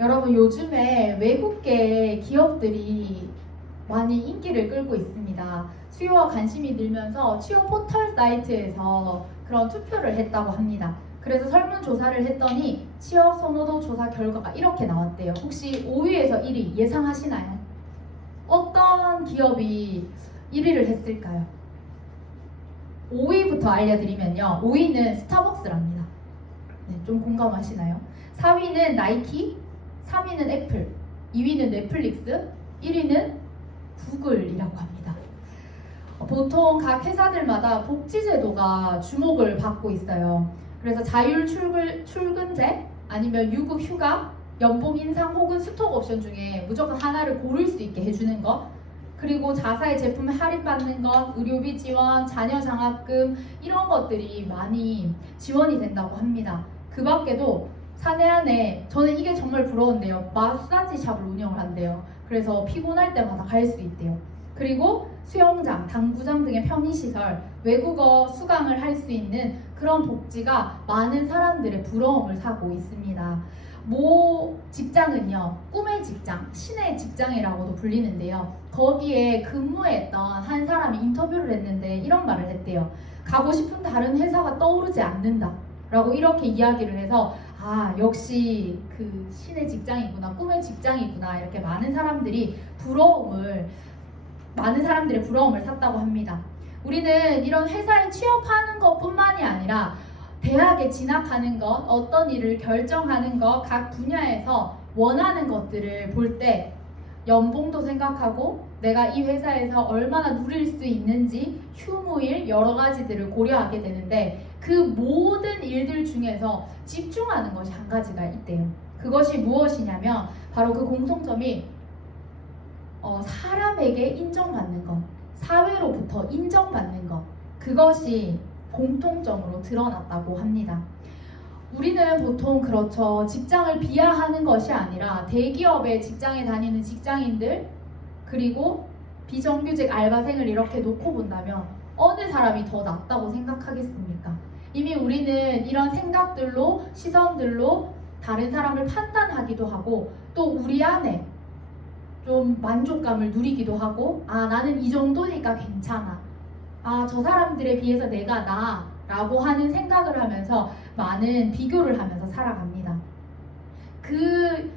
여러분, 요즘에 외국계 기업들이 많이 인기를 끌고 있습니다. 수요와 관심이 늘면서 취업 포털 사이트에서 그런 투표를 했다고 합니다. 그래서 설문조사를 했더니 취업 선호도 조사 결과가 이렇게 나왔대요. 혹시 5위에서 1위 예상하시나요? 어떤 기업이 1위를 했을까요? 5위부터 알려드리면요. 5위는 스타벅스랍니다. 네, 좀 공감하시나요? 4위는 나이키, 3위는 애플, 2위는 넷플릭스, 1위는 구글이라고 합니다. 보통 각 회사들마다 복지제도가 주목을 받고 있어요. 그래서 자율 출근제, 아니면 유급 휴가, 연봉 인상 혹은 스톡 옵션 중에 무조건 하나를 고를 수 있게 해주는 것, 그리고 자사의 제품 할인받는 것, 의료비 지원, 자녀 장학금, 이런 것들이 많이 지원이 된다고 합니다. 그 밖에도 사내 안에, 저는 이게 정말 부러운데요, 마사지 샵을 운영을 한대요. 그래서 피곤할 때마다 갈 수 있대요. 그리고 수영장, 당구장 등의 편의시설, 외국어 수강을 할 수 있는 그런 복지가 많은 사람들의 부러움을 사고 있습니다. 모 직장은요, 꿈의 직장, 신의 직장이라고도 불리는데요. 거기에 근무했던 한 사람이 인터뷰를 했는데 이런 말을 했대요. 가고 싶은 다른 회사가 떠오르지 않는다 라고 이렇게 이야기를 해서, 아, 역시 그 신의 직장이구나, 꿈의 직장이구나, 이렇게 많은 사람들의 부러움을 샀다고 합니다. 우리는 이런 회사에 취업하는 것뿐만이 아니라 대학에 진학하는 것, 어떤 일을 결정하는 것, 각 분야에서 원하는 것들을 볼 때 연봉도 생각하고 내가 이 회사에서 얼마나 누릴 수 있는지, 휴무일, 여러 가지들을 고려하게 되는데, 그 모든 일들 중에서 집중하는 것이 한 가지가 있대요. 그것이 무엇이냐면 바로 그 공통점이 사람에게 인정받는 것, 사회로부터 인정받는 것, 그것이 공통점으로 드러났다고 합니다. 우리는 보통 그렇죠. 직장을 비하하는 것이 아니라 대기업의 직장에 다니는 직장인들, 그리고 비정규직 알바생을 이렇게 놓고 본다면 어느 사람이 더 낫다고 생각하겠습니까? 이미 우리는 이런 생각들로, 시선들로 다른 사람을 판단하기도 하고, 또 우리 안에 좀 만족감을 누리기도 하고, 아, 나는 이 정도니까 괜찮아, 아, 저 사람들에 비해서 내가 나 라고 하는 생각을 하면서 많은 비교를 하면서 살아갑니다. 그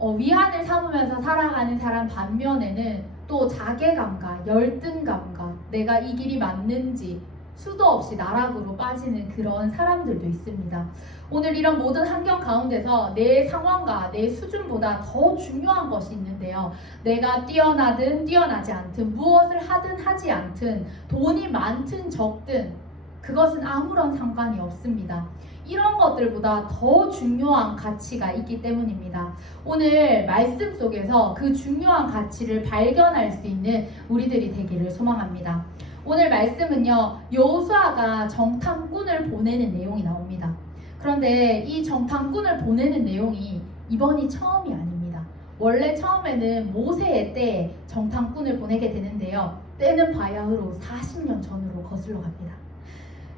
위안을 삼으면서 살아가는 사람 반면에는 또 자괴감과 열등감과 내가 이 길이 맞는지 수도 없이 나락으로 빠지는 그런 사람들도 있습니다. 오늘 이런 모든 환경 가운데서 내 상황과 내 수준보다 더 중요한 것이 있는데요. 내가 뛰어나든 뛰어나지 않든, 무엇을 하든 하지 않든, 돈이 많든 적든 그것은 아무런 상관이 없습니다. 이런 것들보다 더 중요한 가치가 있기 때문입니다. 오늘 말씀 속에서 그 중요한 가치를 발견할 수 있는 우리들이 되기를 소망합니다. 오늘 말씀은요, 여호수아가 정탐꾼을 보내는 내용이 나옵니다. 그런데 이 정탐꾼을 보내는 내용이 이번이 처음이 아닙니다. 원래 처음에는 모세의 때에 정탐꾼을 보내게 되는데요, 때는 바야흐로 40년 전으로 거슬러 갑니다.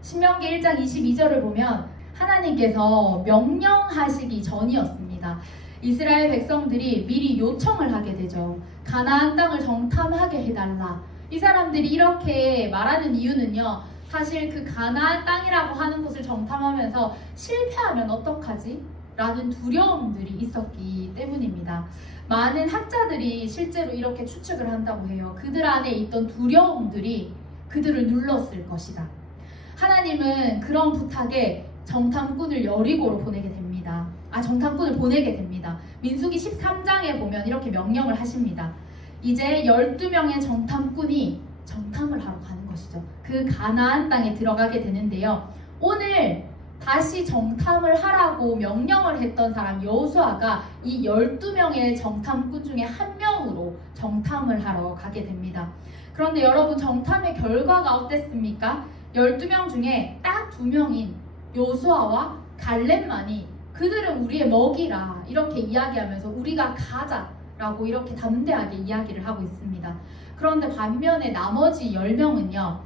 신명기 1장 22절을 보면 하나님께서 명령하시기 전이었습니다. 이스라엘 백성들이 미리 요청을 하게 되죠. 가나안 땅을 정탐하게 해달라. 이 사람들이 이렇게 말하는 이유는요, 사실 그 가나안 땅이라고 하는 곳을 정탐하면서 실패하면 어떡하지? 라는 두려움들이 있었기 때문입니다. 많은 학자들이 실제로 이렇게 추측을 한다고 해요. 그들 안에 있던 두려움들이 그들을 눌렀을 것이다. 하나님은 그런 부탁에 정탐꾼을 여리고로 보내게 됩니다. 정탐꾼을 보내게 됩니다. 민수기 13장에 보면 이렇게 명령을 하십니다. 이제 12명의 정탐꾼이 정탐을 하러 가는 것이죠. 그 가나안 땅에 들어가게 되는데요. 오늘 다시 정탐을 하라고 명령을 했던 사람 여호수아가 이 12명의 정탐꾼 중에 한 명으로 정탐을 하러 가게 됩니다. 그런데 여러분, 정탐의 결과가 어땠습니까? 12명 중에 딱 2명인 여호수아와 갈렙만이 그들은 우리의 먹이라 이렇게 이야기하면서 우리가 가자라고 이렇게 담대하게 이야기를 하고 있습니다. 그런데 반면에 나머지 10명은요,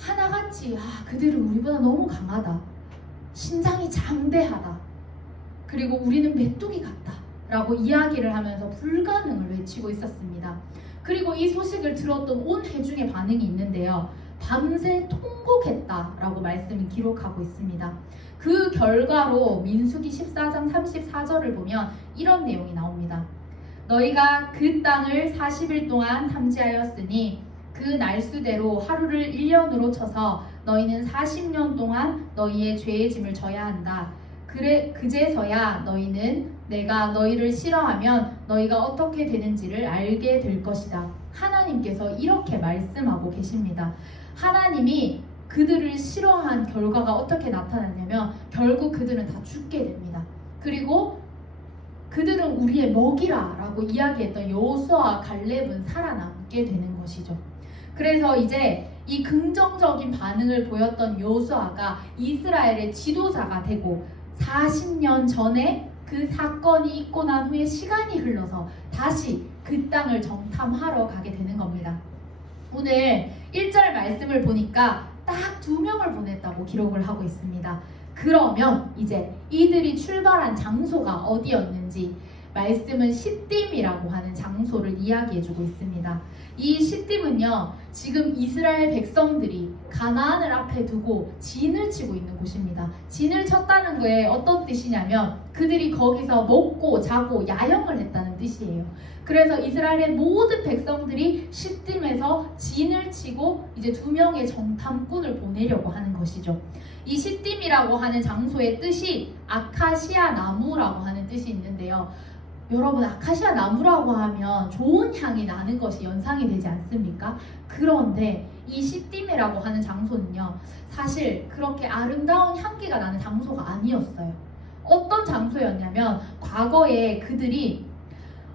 하나같이 그들은 우리보다 너무 강하다, 신장이 장대하다, 그리고 우리는 메뚜기 같다 라고 이야기를 하면서 불가능을 외치고 있었습니다. 그리고 이 소식을 들었던 온 회중의 반응이 있는데요. 밤새 통곡했다라고 말씀을 기록하고 있습니다. 그 결과로 민수기 14장 34절을 보면 이런 내용이 나옵니다. 너희가 그 땅을 40일 동안 탐지하였으니 그 날수대로 하루를 1년으로 쳐서 너희는 40년 동안 너희의 죄의 짐을 져야 한다. 그래 그제서야 너희는 내가 너희를 싫어하면 너희가 어떻게 되는지를 알게 될 것이다. 하나님께서 이렇게 말씀하고 계십니다. 하나님이 그들을 싫어한 결과가 어떻게 나타났냐면 결국 그들은 다 죽게 됩니다. 그리고 그들은 우리의 먹이라 라고 이야기했던 여호수아와 갈렙은 살아남게 되는 것이죠. 그래서 이제 이 긍정적인 반응을 보였던 여호수아가 이스라엘의 지도자가 되고 40년 전에 그 사건이 있고 난 후에 시간이 흘러서 다시 그 땅을 정탐하러 가게 되는 겁니다. 오늘 1절 말씀을 보니까 딱 2명을 보냈다고 기록을 하고 있습니다. 그러면 이제 이들이 출발한 장소가 어디였는지 말씀은 시딤이라고 하는 장소를 이야기해주고 있습니다. 이 시딤은요, 지금 이스라엘 백성들이 가나안을 앞에 두고 진을 치고 있는 곳입니다. 진을 쳤다는 거에 어떤 뜻이냐면 그들이 거기서 먹고 자고 야영을 했다는 뜻이에요. 그래서 이스라엘의 모든 백성들이 시딤에서 진을 치고 이제 2명의 정탐꾼을 보내려고 하는 것이죠. 이 시딤이라고 하는 장소의 뜻이 아카시아 나무라고 하는 뜻이 있는데요. 여러분, 아카시아 나무라고 하면 좋은 향이 나는 것이 연상이 되지 않습니까? 그런데 이 시딤이라고 하는 장소는요, 사실 그렇게 아름다운 향기가 나는 장소가 아니었어요. 어떤 장소였냐면 과거에 그들이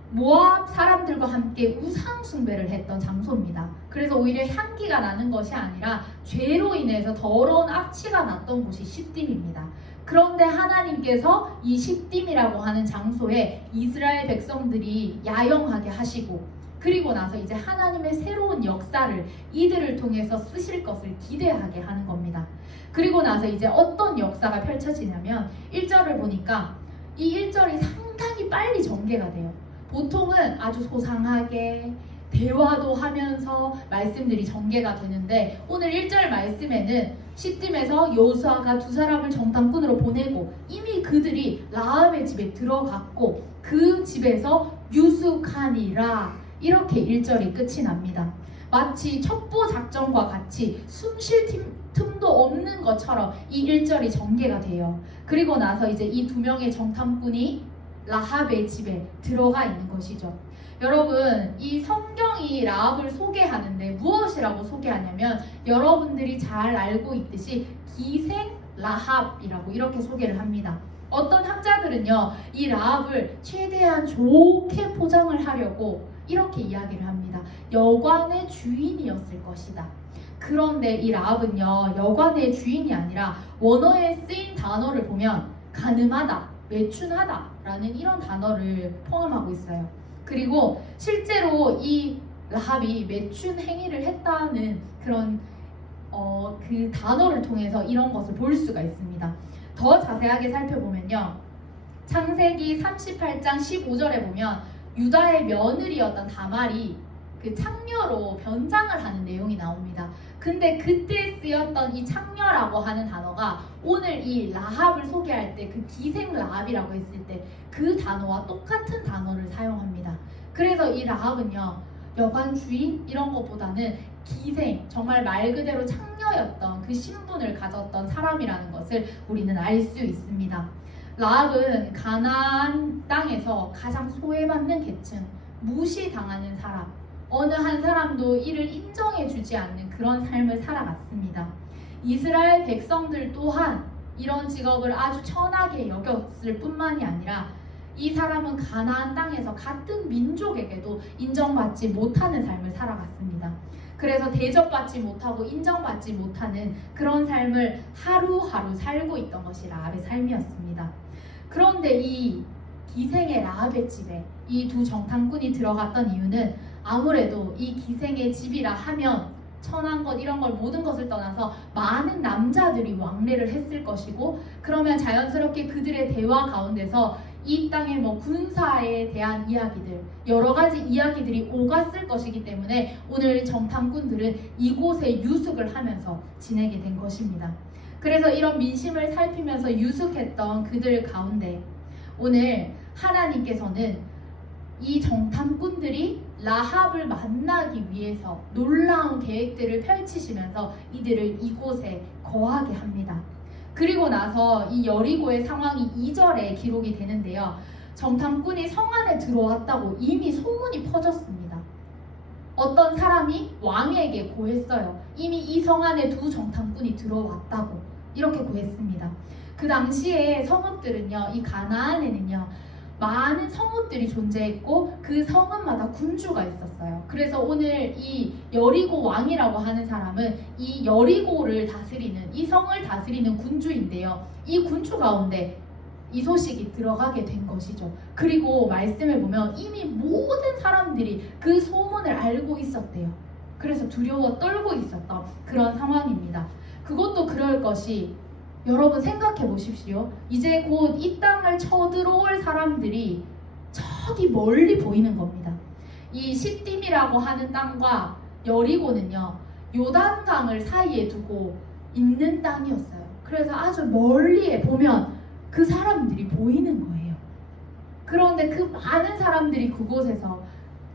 모압 사람들과 함께 우상 숭배를 했던 장소입니다. 그래서 오히려 향기가 나는 것이 아니라 죄로 인해서 더러운 악취가 났던 곳이 시딤입니다. 그런데 하나님께서 이 시딤이라고 하는 장소에 이스라엘 백성들이 야영하게 하시고, 그리고 나서 이제 하나님의 새로운 역사를 이들을 통해서 쓰실 것을 기대하게 하는 겁니다. 그리고 나서 이제 어떤 역사가 펼쳐지냐면 1절을 보니까 이 1절이 상당히 빨리 전개가 돼요. 보통은 아주 소상하게 대화도 하면서 말씀들이 전개가 되는데, 오늘 1절 말씀에는 시딤에서 여호수아가 2사람을 정탐꾼으로 보내고 이미 그들이 라합의 집에 들어갔고 그 집에서 유숙하니라, 이렇게 1절이 끝이 납니다. 마치 첩보 작전과 같이 숨 쉴 틈도 없는 것처럼 이 1절이 전개가 돼요. 그리고 나서 이제 이 2명의 정탐꾼이 라합의 집에 들어가 있는 것이죠. 여러분, 이 성경이 라합을 소개하는데 무엇이라고 소개하냐면 여러분들이 잘 알고 있듯이 기생 라합이라고 이렇게 소개를 합니다. 어떤 학자들은요, 이 라합을 최대한 좋게 포장을 하려고 이렇게 이야기를 합니다. 여관의 주인이었을 것이다. 그런데 이 라합은요, 여관의 주인이 아니라 원어에 쓰인 단어를 보면 가늠하다, 매춘하다 라는 이런 단어를 포함하고 있어요. 그리고 실제로 이 라합이 매춘 행위를 했다는 그런 그 단어를 통해서 이런 것을 볼 수가 있습니다. 더 자세하게 살펴보면요, 창세기 38장 15절에 보면 유다의 며느리였던 다말이 그 창녀로 변장을 하는 내용이 나옵니다. 근데 그때 쓰였던 이 창녀라고 하는 단어가 오늘 이 라합을 소개할 때 그 기생 라합이라고 했을 때 그 단어와 똑같은 단어를 사용합니다. 그래서 이 라합은요, 여관 주인 이런 것보다는 기생, 정말 말 그대로 창녀였던 그 신분을 가졌던 사람이라는 것을 우리는 알 수 있습니다. 라합은 가나안 땅에서 가장 소외받는 계층, 무시당하는 사람, 어느 한 사람도 이를 인정해주지 않는 그런 삶을 살아갔습니다. 이스라엘 백성들 또한 이런 직업을 아주 천하게 여겼을 뿐만이 아니라 이 사람은 가나안 땅에서 같은 민족에게도 인정받지 못하는 삶을 살아갔습니다. 그래서 대접받지 못하고 인정받지 못하는 그런 삶을 하루하루 살고 있던 것이 라합의 삶이었습니다. 그런데 이 기생의 라합의 집에 이 2 정탐꾼이 들어갔던 이유는 아무래도 이 기생의 집이라 하면 천한 것 이런 걸 모든 것을 떠나서 많은 남자들이 왕래를 했을 것이고, 그러면 자연스럽게 그들의 대화 가운데서 이 땅의 뭐 군사에 대한 이야기들, 여러 가지 이야기들이 오갔을 것이기 때문에 오늘 정탐꾼들은 이곳에 유숙을 하면서 지내게 된 것입니다. 그래서 이런 민심을 살피면서 유숙했던 그들 가운데 오늘 하나님께서는 이 정탐꾼들이 라합을 만나기 위해서 놀라운 계획들을 펼치시면서 이들을 이곳에 거하게 합니다. 그리고 나서 이 여리고의 상황이 2절에 기록이 되는데요. 정탐꾼이 성 안에 들어왔다고 이미 소문이 퍼졌습니다. 어떤 사람이 왕에게 고했어요. 이미 이 성 안에 두 정탐꾼이 들어왔다고 이렇게 고했습니다. 그 당시에 성읍들은요, 이 가나안에는요, 많은 성읍들이 존재했고 그 성읍마다 군주가 있었어요. 그래서 오늘 이 여리고 왕이라고 하는 사람은 이 여리고를 다스리는, 이 성을 다스리는 군주인데요. 이 군주 가운데 이 소식이 들어가게 된 것이죠. 그리고 말씀을 보면 이미 모든 사람들이 그 소문을 알고 있었대요. 그래서 두려워 떨고 있었던 그런 상황입니다. 그것도 그럴 것이, 여러분 생각해 보십시오. 이제 곧 이 땅을 쳐들어올 사람들이 저기 멀리 보이는 겁니다. 이 시딤이라고 하는 땅과 여리고는요, 요단강을 사이에 두고 있는 땅이었어요. 그래서 아주 멀리에 보면 그 사람들이 보이는 거예요. 그런데 그 많은 사람들이 그곳에서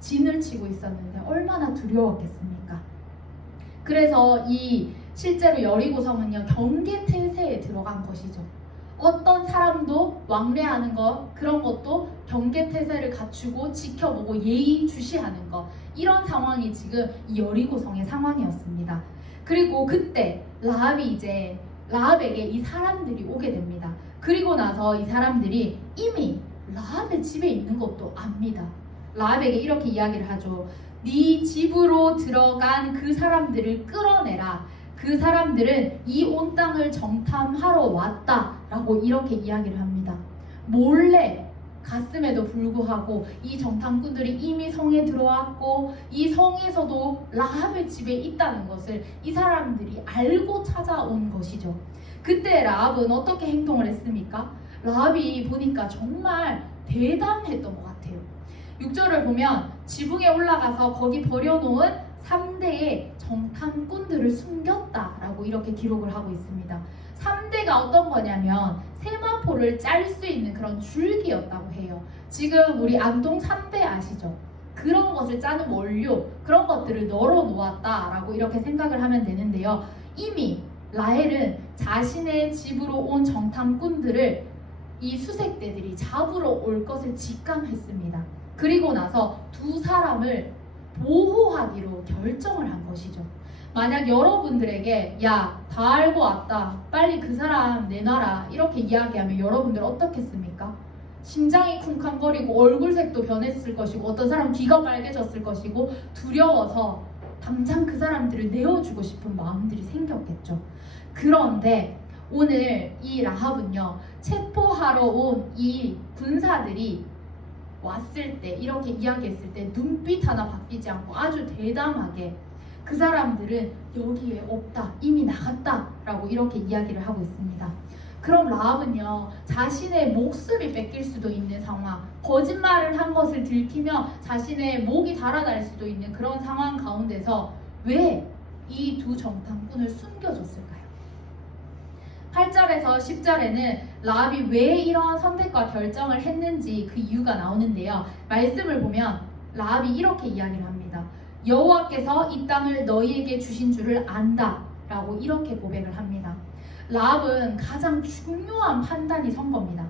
진을 치고 있었는데 얼마나 두려웠겠습니까? 그래서 실제로 여리고성은요, 경계태세에 들어간 것이죠. 어떤 사람도 왕래하는 것, 그런 것도 경계태세를 갖추고 지켜보고 예의주시하는 것, 이런 상황이 지금 이 여리고성의 상황이었습니다. 그리고 그때 라합에게 이 사람들이 오게 됩니다. 그리고 나서 이 사람들이 이미 라합의 집에 있는 것도 압니다. 라합에게 이렇게 이야기를 하죠. 네 집으로 들어간 그 사람들을 끌어내라. 그 사람들은 이 온 땅을 정탐하러 왔다라고 이렇게 이야기를 합니다. 몰래 갔음에도 불구하고 이 정탐꾼들이 이미 성에 들어왔고 이 성에서도 라합의 집에 있다는 것을 이 사람들이 알고 찾아온 것이죠. 그때 라합은 어떻게 행동을 했습니까? 라합이 보니까 정말 대담했던 것 같아요. 6절을 보면 지붕에 올라가서 거기 버려놓은 3대의 정탐꾼들을 숨겼다라고 이렇게 기록을 하고 있습니다. 3대가 어떤 거냐면 세마포를 짤 수 있는 그런 줄기였다고 해요. 지금 우리 안동 3대 아시죠? 그런 것을 짜는 원료, 그런 것들을 널어 놓았다라고 이렇게 생각을 하면 되는데요. 이미 라헬은 자신의 집으로 온 정탐꾼들을 이 수색대들이 잡으러 올 것을 직감했습니다. 그리고 나서 두 사람을 보호하기로 결정을 한 것이죠. 만약 여러분들에게 야, 다 알고 왔다, 빨리 그 사람 내놔라, 이렇게 이야기하면 여러분들 어떻겠습니까? 심장이 쿵쾅거리고 얼굴색도 변했을 것이고 어떤 사람은 귀가 빨개졌을 것이고 두려워서 당장 그 사람들을 내어주고 싶은 마음들이 생겼겠죠. 그런데 오늘 이 라합은요, 체포하러 온 이 군사들이 왔을 때, 이렇게 이야기했을 때 눈빛 하나 바뀌지 않고 아주 대담하게 그 사람들은 여기에 없다, 이미 나갔다 라고 이렇게 이야기를 하고 있습니다. 그럼 라합은요, 자신의 목숨이 뺏길 수도 있는 상황, 거짓말을 한 것을 들키며 자신의 목이 달아날 수도 있는 그런 상황 가운데서 왜 이 두 정탐꾼을 숨겨줬을까요? 8절에서 10절에는 라합이 왜 이러한 선택과 결정을 했는지 그 이유가 나오는데요. 말씀을 보면 라합이 이렇게 이야기를 합니다. 여호와께서 이 땅을 너희에게 주신 줄을 안다 라고 이렇게 고백을 합니다. 라합은 가장 중요한 판단이 선 겁니다.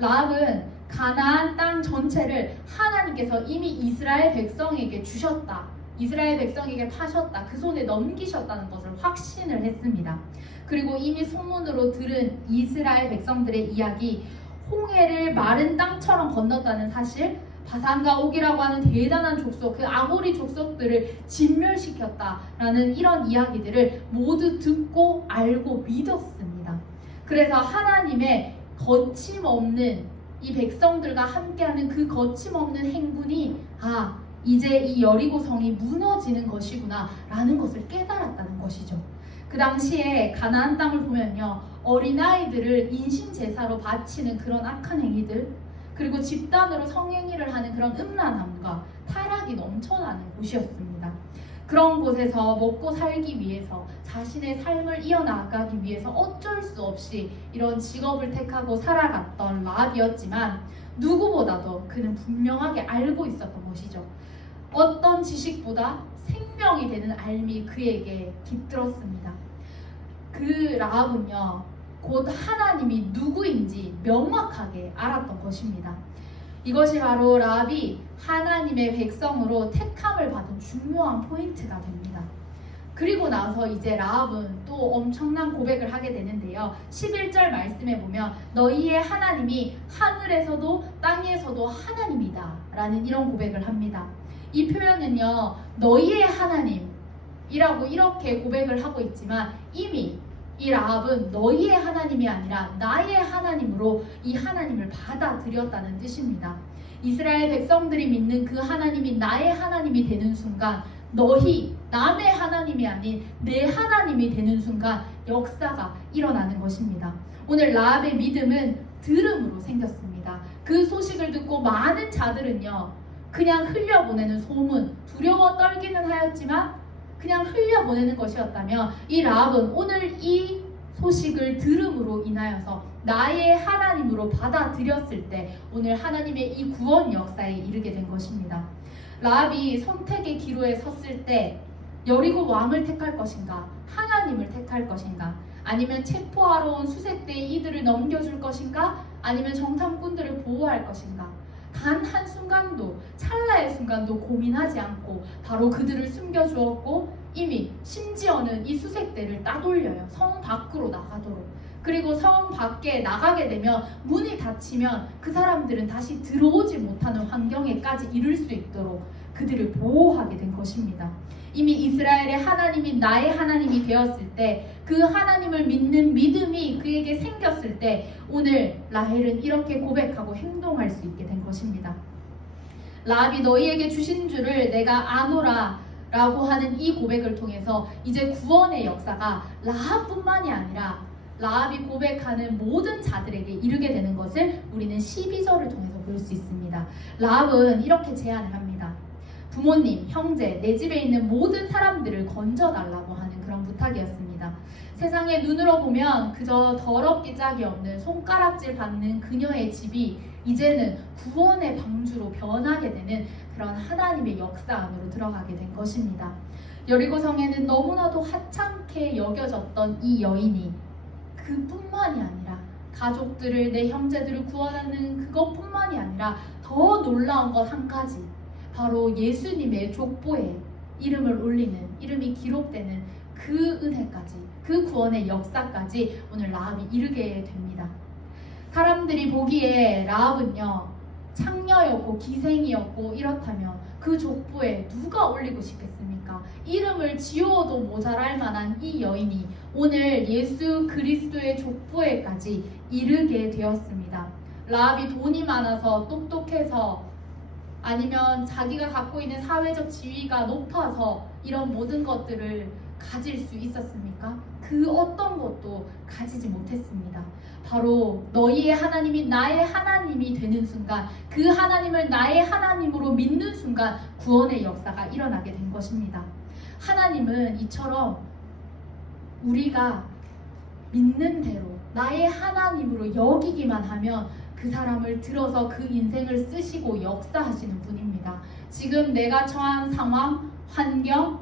라합은 가나안 땅 전체를 하나님께서 이미 이스라엘 백성에게 주셨다, 이스라엘 백성에게 파셨다, 그 손에 넘기셨다는 것을 확신을 했습니다. 그리고 이미 소문으로 들은 이스라엘 백성들의 이야기, 홍해를 마른 땅처럼 건넜다는 사실, 바산과 옥이라고 하는 대단한 족속, 그 아모리 족속들을 진멸시켰다라는 이런 이야기들을 모두 듣고 알고 믿었습니다. 그래서 하나님의 거침없는 이 백성들과 함께하는 그 거침없는 행군이 이제 이 여리고성이 무너지는 것이구나 라는 것을 깨달았다는 것이죠. 그 당시에 가나안 땅을 보면요, 어린아이들을 인신제사로 바치는 그런 악한 행위들, 그리고 집단으로 성행위를 하는 그런 음란함과 타락이 넘쳐나는 곳이었습니다. 그런 곳에서 먹고 살기 위해서 자신의 삶을 이어나가기 위해서 어쩔 수 없이 이런 직업을 택하고 살아갔던 라합이었지만 누구보다도 그는 분명하게 알고 있었던 것이죠. 어떤 지식보다 생명이 되는 알미 그에게 깃들었습니다. 그 라합은요, 곧 하나님이 누구인지 명확하게 알았던 것입니다. 이것이 바로 라합이 하나님의 백성으로 택함을 받은 중요한 포인트가 됩니다. 그리고 나서 이제 라합은 또 엄청난 고백을 하게 되는데요. 11절 말씀에 보면 너희의 하나님이 하늘에서도 땅에서도 하나님이다 라는 이런 고백을 합니다. 이 표현은요, 너희의 하나님이라고 이렇게 고백을 하고 있지만 이미 이 라합은 너희의 하나님이 아니라 나의 하나님으로 이 하나님을 받아들였다는 뜻입니다. 이스라엘 백성들이 믿는 그 하나님이 나의 하나님이 되는 순간 너희 남의 하나님이 아닌 내 하나님이 되는 순간 역사가 일어나는 것입니다. 오늘 라합의 믿음은 들음으로 생겼습니다. 그 소식을 듣고 많은 자들은요, 그냥 흘려보내는 소문, 두려워 떨기는 하였지만 그냥 흘려보내는 것이었다면 이 라합은 오늘 이 소식을 들음으로 인하여서 나의 하나님으로 받아들였을 때 오늘 하나님의 이 구원 역사에 이르게 된 것입니다. 라합이 선택의 기로에 섰을 때 여리고 왕을 택할 것인가, 하나님을 택할 것인가, 아니면 체포하러 온 수색대에 이들을 넘겨줄 것인가, 아니면 정탐꾼들을 보호할 것인가, 단 한순간도, 찰나의 순간도 고민하지 않고 바로 그들을 숨겨주었고 이미 심지어는 이 수색대를 따돌려요. 성 밖으로 나가도록. 그리고 성 밖에 나가게 되면 문이 닫히면 그 사람들은 다시 들어오지 못하는 환경에까지 이를 수 있도록 그들을 보호하게 된 것입니다. 이미 이스라엘의 하나님이 나의 하나님이 되었을 때 그 하나님을 믿는 믿음이 그에게 생겼을 때 오늘 라헬은 이렇게 고백하고 행동할 수 있게 된 것입니다. 라합이 너희에게 주신 줄을 내가 아노라 라고 하는 이 고백을 통해서 이제 구원의 역사가 라합뿐만이 아니라 라합이 고백하는 모든 자들에게 이르게 되는 것을 우리는 12절을 통해서 볼 수 있습니다. 라합은 이렇게 제안을 합니다. 부모님, 형제, 내 집에 있는 모든 사람들을 건져달라고 하는 그런 부탁이었습니다. 세상의 눈으로 보면 그저 더럽기 짝이 없는 손가락질 받는 그녀의 집이 이제는 구원의 방주로 변하게 되는 그런 하나님의 역사 안으로 들어가게 된 것입니다. 여리고성에는 너무나도 하찮게 여겨졌던 이 여인이 그뿐만이 아니라 가족들을, 내 형제들을 구원하는 그것뿐만이 아니라 더 놀라운 것 한 가지, 바로 예수님의 족보에 이름을 올리는, 이름이 기록되는 그 은혜까지, 그 구원의 역사까지 오늘 라합이 이르게 됩니다. 사람들이 보기에 라합은요, 창녀였고 기생이었고 이렇다면 그 족보에 누가 올리고 싶겠습니까? 이름을 지워도 모자랄 만한 이 여인이 오늘 예수 그리스도의 족보에까지 이르게 되었습니다. 라합이 돈이 많아서 똑똑해서 아니면 자기가 갖고 있는 사회적 지위가 높아서 이런 모든 것들을 가질 수 있었습니까? 그 어떤 것도 가지지 못했습니다. 바로 너희의 하나님이 나의 하나님이 되는 순간, 그 하나님을 나의 하나님으로 믿는 순간 구원의 역사가 일어나게 된 것입니다. 하나님은 이처럼 우리가 믿는 대로 나의 하나님으로 여기기만 하면 그 사람을 들어서 그 인생을 쓰시고 역사하시는 분입니다. 지금 내가 처한 상황, 환경,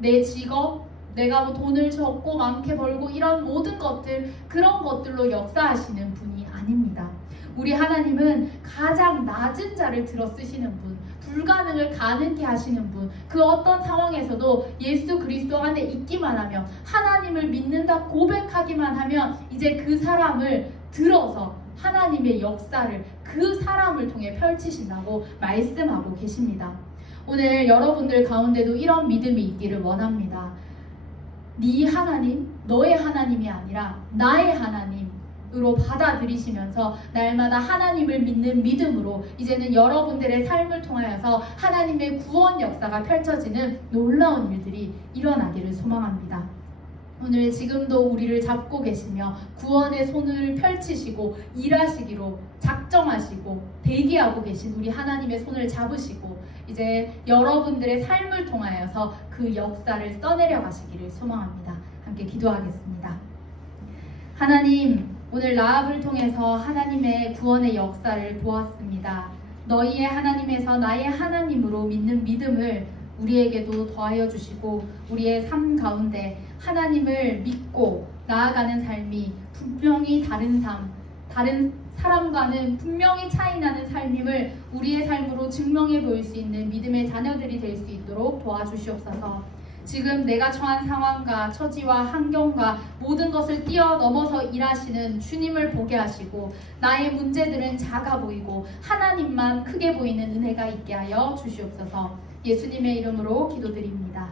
내 직업, 내가 뭐 돈을 적고 많게 벌고 이런 모든 것들, 그런 것들로 역사하시는 분이 아닙니다. 우리 하나님은 가장 낮은 자를 들어 쓰시는 분, 불가능을 가능케 하시는 분, 그 어떤 상황에서도 예수 그리스도 안에 있기만 하면, 하나님을 믿는다 고백하기만 하면 이제 그 사람을 들어서 하나님의 역사를 그 사람을 통해 펼치신다고 말씀하고 계십니다. 오늘 여러분들 가운데도 이런 믿음이 있기를 원합니다. 네 하나님, 너의 하나님이 아니라 나의 하나님으로 받아들이시면서 날마다 하나님을 믿는 믿음으로 이제는 여러분들의 삶을 통하여서 하나님의 구원 역사가 펼쳐지는 놀라운 일들이 일어나기를 소망합니다. 오늘 지금도 우리를 잡고 계시며 구원의 손을 펼치시고 일하시기로 작정하시고 대기하고 계신 우리 하나님의 손을 잡으시고 이제 여러분들의 삶을 통하여서 그 역사를 써내려 가시기를 소망합니다. 함께 기도하겠습니다. 하나님, 오늘 라합을 통해서 하나님의 구원의 역사를 보았습니다. 너희의 하나님에서 나의 하나님으로 믿는 믿음을 우리에게도 더하여 주시고 우리의 삶 가운데 하나님을 믿고 나아가는 삶이 분명히 다른 사람과는 분명히 차이 나는 삶임을 우리의 삶으로 증명해 보일 수 있는 믿음의 자녀들이 될 수 있도록 도와주시옵소서. 지금 내가 처한 상황과 처지와 환경과 모든 것을 뛰어넘어서 일하시는 주님을 보게 하시고 나의 문제들은 작아 보이고 하나님만 크게 보이는 은혜가 있게 하여 주시옵소서. 예수님의 이름으로 기도드립니다.